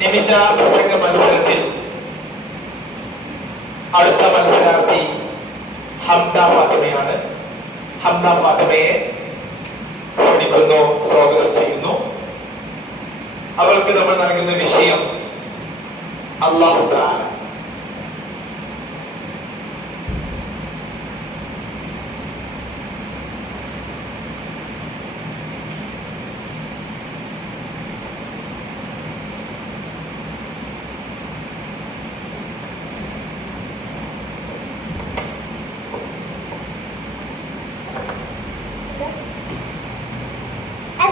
നിമിഷ പ്രസംഗ മത്സരത്തിൽ അടുത്ത മത്സരാർത്ഥി ഹംദ ഫാത്തിമയാണ്. ഹംദ ഫാത്തിമയെ പഠിക്കുന്നു സ്വാഗതം ചെയ്യുന്നു. അവൾക്ക് നമ്മൾ നൽകുന്ന വിഷയം അള്ളാഹു താല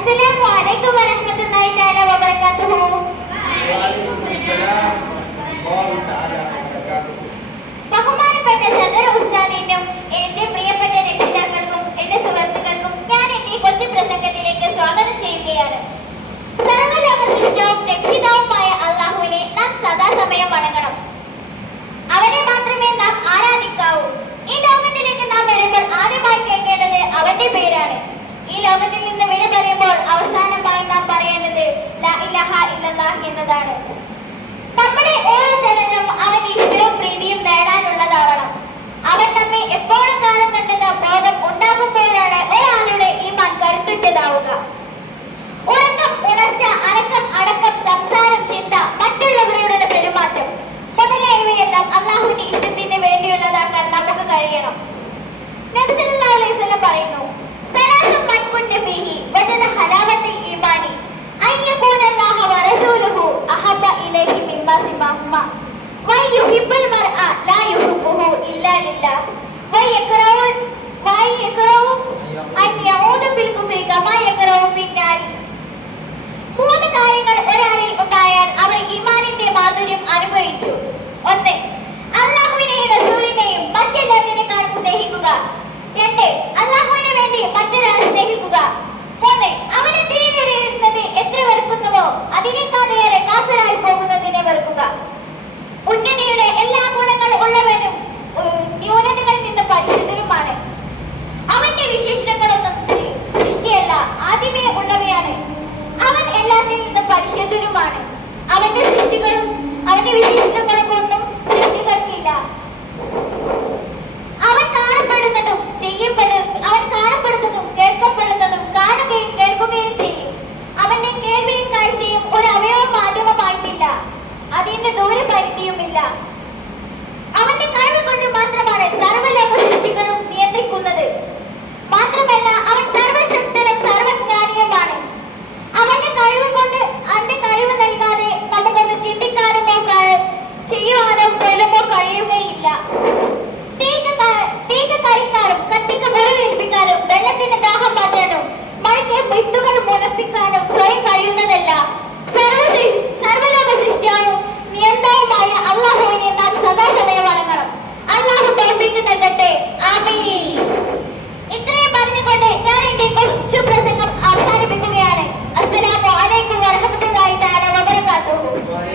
আসসালামু আলাইকুম ওয়া রাহমাতুল্লাহি তাআলা ওয়া বারাকাতুহু എന്നതാണ് നമ്മുടെ ഓരോ ചലനം അവൻ ഇഷ്ടവും പ്രീതിയും നേടാനുള്ളതാവണം. അവൻ നമ്മെ എപ്പോഴും കാണുന്നുണ്ടെന്ന ബോധം ഉണ്ടാകുമ്പോഴാണ് ഒരാളുടെ ഈമാൻ കരുത്തുറ്റതാവുക. ഉറക്കം ഉണർച്ച അടക്കം അടക്കം സംസാരം ചിന്ത മറ്റുള്ളവരോടുള്ള പെരുമാറ്റം മുതലായവയെല്ലാം അള്ളാഹുവിന്റെ ഇഷ്ടത്തിന് വേണ്ടിയുള്ളതാക്കാൻ നമുക്ക് കഴിയണം. നബി അലൈഹി പറയുന്നു സലാസും മൻ കുന്ന ഫീഹി മൂന്ന് കാര്യങ്ങൾ ഒരാളിൽ ഉണ്ടായാൽ അവർ ഈമാനിന്റെ മാധുര്യം അനുഭവിച്ചു. ഒന്ന്